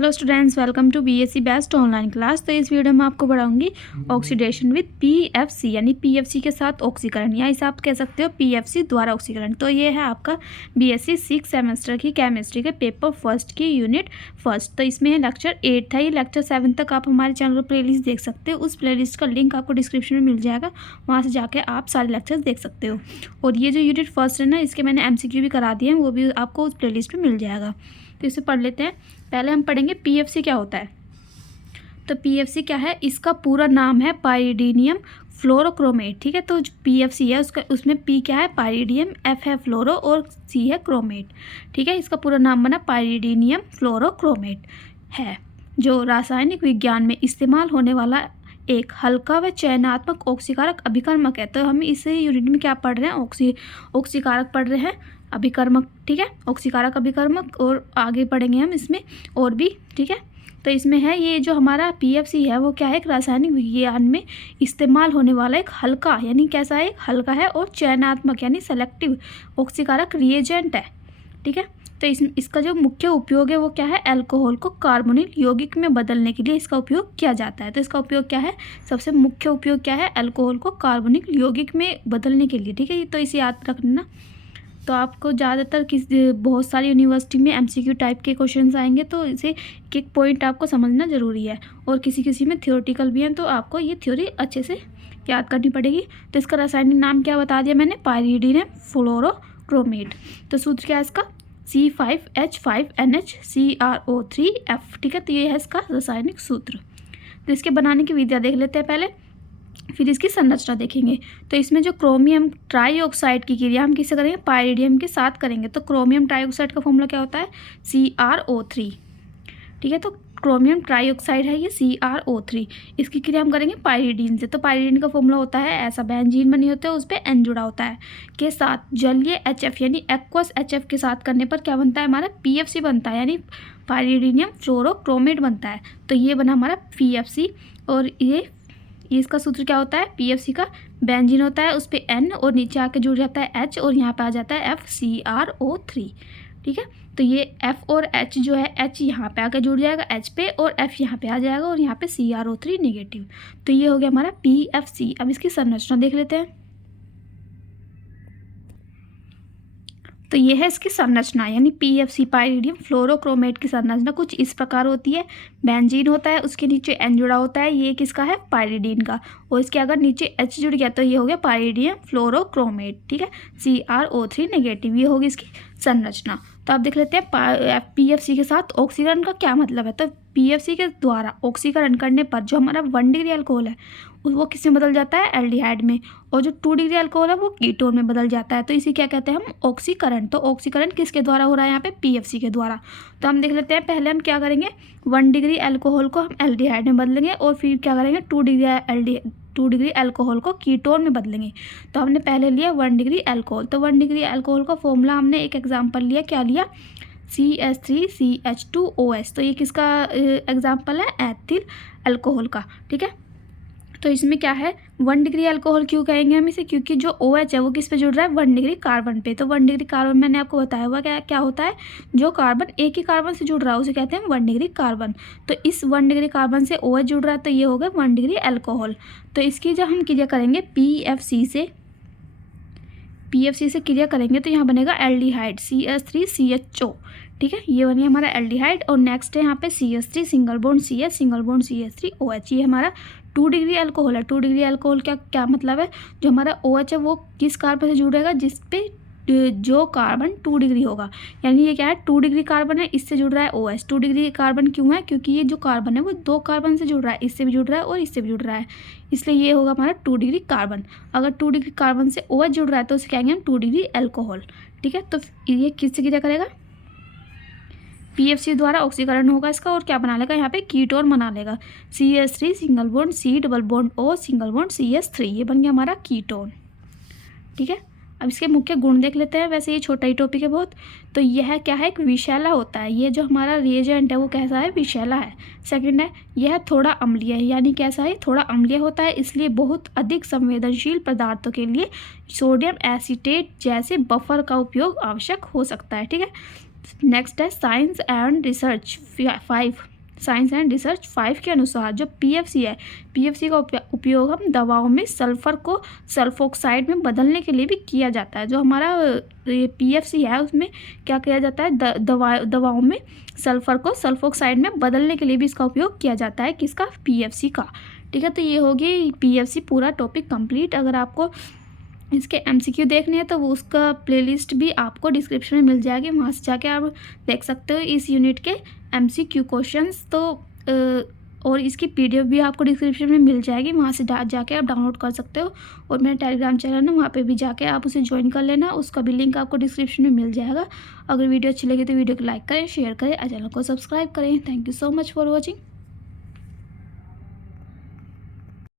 Hello students, welcome to BSc best online class. तो इस video में आपको पढ़ाऊंगी ऑक्सीडेशन विद पीएफसी, यानी पीएफसी के साथ ऑक्सीकरण, या इसे आप कह सकते हो पीएफसी द्वारा ऑक्सीकरण। तो ये है आपका बीएससी 6 सेमेस्टर की केमिस्ट्री के पेपर फर्स्ट की यूनिट फर्स्ट। तो इसमें लेक्चर 8 था, ये लेक्चर 7 तक आप हमारे चैनल पर प्लेलिस्ट देख सकते हो। उस प्लेलिस्ट का लिंक आपको डिस्क्रिप्शन में मिल जाएगा, वहाँ से जाके आप सारे लेक्चर्स देख सकते हो। और ये जो यूनिट फर्स्ट है ना, इसके मैंने एमसीक्यू भी करा दिए हैं, वो भी आपको उस प्लेलिस्ट में मिल जाएगा। तो इसे पढ़ लेते हैं। पहले हम पढ़ेंगे पीएफसी क्या होता है। तो पीएफसी क्या है, इसका पूरा नाम है पाइरीडिनियम फ्लोरोक्रोमेट। ठीक है, तो पीएफसी है उसमें पी क्या है, पाइरीडियम, एफ है फ्लोरो और सी है क्रोमेट। ठीक है, इसका पूरा नाम बना पाइरीडिनियम फ्लोरोक्रोमेट है, जो रासायनिक विज्ञान में इस्तेमाल होने वाला एक हल्का व चयनात्मक ऑक्सीकारक अभिकर्मक है। तो हम इस यूनिट में क्या पढ़ रहे हैं, ऑक्सीकारक पढ़ रहे हैं, अभिकर्मक। ठीक है, ऑक्सीकारक अभिकर्मक, और आगे पढ़ेंगे हम इसमें और भी। ठीक है, तो इसमें है ये जो हमारा पीएफसी है वो क्या है, एक रासायनिक विज्ञान में इस्तेमाल होने वाला एक हल्का, यानी कैसा है, एक हल्का है और चयनात्मक यानी सेलेक्टिव ऑक्सीकारक रिएजेंट है। ठीक है, तो इसका जो मुख्य उपयोग है वो क्या है, अल्कोहल को कार्बोनिल यौगिक में बदलने के लिए इसका उपयोग किया जाता है। तो इसका उपयोग क्या है, सबसे मुख्य उपयोग क्या है, अल्कोहल को कार्बोनिल यौगिक में बदलने के लिए। ठीक है, तो इसे याद रखना। तो आपको ज़्यादातर बहुत सारी यूनिवर्सिटी में एमसीक्यू टाइप के क्वेश्चंस आएंगे, तो इसे एक एक पॉइंट आपको समझना ज़रूरी है। और किसी में थियोरेटिकल भी हैं, तो आपको ये थ्योरी अच्छे से याद करनी पड़ेगी। तो इसका रासायनिक नाम क्या बता दिया मैंने, पाइरीडिनियम फ्लोरोक्रोमेट। तो सूत्र क्या है इसका, C5H5NHCrO3F। ठीक है, तो ये है इसका रासायनिक सूत्र। तो इसके बनाने की विधियाँ देख लेते हैं पहले, फिर इसकी संरचना देखेंगे। तो इसमें जो क्रोमियम ट्राईऑक्साइड की क्रिया हम किससे करेंगे, पाइरीडियम के साथ करेंगे। तो क्रोमियम ट्राईऑक्साइड का फॉर्मूला क्या होता है, CrO3। ठीक है, तो क्रोमियम ट्राईऑक्साइड है ये CrO3, इसकी क्रिया हम करेंगे पाइरीडीन से। तो पाइरीडीन का फॉर्मूला होता है, ऐसा बेंजीन बनी होता है, उस पर N जुड़ा होता है, के साथ जलीय HF यानी एक्वस HF के साथ करने पर क्या बनता है, हमारा PFC बनता है, यानी पाइरीडिनियम फ्लोरोक्रोमेट बनता है। तो ये बना हमारा PFC। और ये इसका सूत्र क्या होता है, पीएफसी का बेंजीन होता है, उस पर N और नीचे आके जुड़ जाता है H और यहाँ पे आ जाता है FCrO3। ठीक है, तो ये F और H जो है, H यहाँ पे आके जुड़ जाएगा H पे, और F यहाँ पे आ जाएगा, और यहाँ पे CrO3 नेगेटिव। तो ये हो गया हमारा PFC। अब इसकी संरचना देख लेते हैं। तो ये है इसकी संरचना, यानी पीएफसी पाइरीडियम फ्लोरोक्रोमेट की संरचना कुछ इस प्रकार होती है। बेंजीन होता है, उसके नीचे N जुड़ा होता है, ये किसका है, पाइरीडीन का, और इसके अगर नीचे H जुड़ गया तो ये हो गया पाइरीडियम फ्लोरोक्रोमेट। ठीक है, CrO3 नेगेटिव, ये होगी इसकी संरचना। तो आप देख लेते हैं पीएफसी के साथ ऑक्सीकरण का क्या मतलब है। तो पीएफसी के द्वारा ऑक्सीकरण करने पर जो हमारा 1 डिग्री अल्कोहल है वो किस में बदल जाता है, एल्डिहाइड में, और जो 2 डिग्री अल्कोहल है वो कीटोन में बदल जाता है। तो इसे क्या कहते हैं हम, ऑक्सीकरण। तो ऑक्सीकरण किसके द्वारा हो रहा है यहाँ पे, पीएफसी के द्वारा। तो हम देख लेते हैं, पहले हम क्या करेंगे, 1 डिग्री अल्कोहल को हम एल्डिहाइड में बदलेंगे, और फिर क्या करेंगे, 2 डिग्री अल्कोहल को कीटोन में बदलेंगे। तो हमने पहले लिया 1 डिग्री अल्कोहल। तो 1 डिग्री अल्कोहल का फॉर्मूला हमने एक एग्जाम्पल लिया, क्या लिया, CH3CH2OH। तो ये किसका एग्जाम्पल है, एथिल अल्कोहल का। ठीक है, तो इसमें क्या है, 1 डिग्री अल्कोहल क्यों कहेंगे हम इसे, क्योंकि जो OH है वो किस पे जुड़ रहा है, 1 डिग्री कार्बन पे। तो 1 डिग्री कार्बन मैंने आपको बताया हुआ क्या होता है, जो कार्बन एक ही कार्बन से जुड़ रहा है उसे कहते हैं 1 डिग्री कार्बन। तो इस 1 डिग्री कार्बन से OH जुड़ रहा है, तो ये हो गया 1 डिग्री अल्कोहल। तो इसकी जब हम क्रिया करेंगे पीएफसी से क्रिया करेंगे तो यहाँ बनेगा एल्डिहाइड, CH3CHO। ठीक है, ये बनी हमारा एल्डिहाइड। और नेक्स्ट है यहाँ पे CH3 single bond CH single bond CH3OH। ये हमारा 2 डिग्री अल्कोहल है। 2 डिग्री अल्कोहल क्या मतलब है, जो हमारा OH है वो किस कार्बन से जुड़ेगा, जिस पे जो कार्बन 2 डिग्री होगा, यानी ये क्या है, 2 डिग्री कार्बन है, इससे जुड़ रहा है OH। 2 डिग्री कार्बन क्यों है, क्योंकि ये जो कार्बन है वो 2 कार्बन से जुड़ रहा है, इससे भी जुड़ रहा है और इससे भी जुड़ रहा है, इसलिए ये होगा हमारा 2 डिग्री कार्बन। अगर 2 डिग्री कार्बन से OH जुड़ रहा है तो उसे कहेंगे हम 2 डिग्री अल्कोहल। ठीक है, तो ये किससे क्रिया करेगा, पीएफसी द्वारा ऑक्सीकरण होगा इसका, और क्या बना लेगा, यहाँ पे कीटोन बना लेगा, CH3 single bond C double bond O single bond CH3, ये बन गया हमारा कीटोन। ठीक है, अब इसके मुख्य गुण देख लेते हैं। वैसे ये छोटा ही टॉपिक है बहुत। तो यह क्या है, एक विषैला होता है, ये जो हमारा रिएजेंट है वो कैसा है, विषैला है। सेकंड है, यह थोड़ा अम्लीय है, यानी कैसा है, थोड़ा अम्लीय होता है, इसलिए बहुत अधिक संवेदनशील पदार्थों के लिए सोडियम एसीटेट जैसे बफर का उपयोग आवश्यक हो सकता है। ठीक है, नेक्स्ट है science and research 5, science and research 5 के अनुसार जो पीएफसी है, पीएफसी का उपयोग हम दवाओं में सल्फर को सल्फोक्साइड में बदलने के लिए भी किया जाता है। जो हमारा ये पीएफसी है उसमें क्या किया जाता है, दवाओं में सल्फर को सल्फोक्साइड में बदलने के लिए भी इसका उपयोग किया जाता है, किसका, पीएफसी का। ठीक है, तो ये होगी पीएफसी पूरा टॉपिक कंप्लीट। अगर आपको इसके एमसीक्यू देखने हैं तो वो उसका प्लेलिस्ट भी आपको डिस्क्रिप्शन में मिल जाएगी, वहाँ से जाके आप देख सकते हो इस यूनिट के एमसीक्यू क्वेश्चंस। तो और इसकी पीडीएफ भी आपको डिस्क्रिप्शन में मिल जाएगी, वहाँ से जाके आप डाउनलोड कर सकते हो। और मेरा टेलीग्राम चैनल है, वहाँ पे भी जाके आप उसे ज्वाइन कर लेना, उसका भी लिंक आपको डिस्क्रिप्शन में मिल जाएगा। अगर वीडियो अच्छी लगी तो वीडियो को लाइक करें, शेयर करें और चैनल को सब्सक्राइब करें। Thank you so much for watching.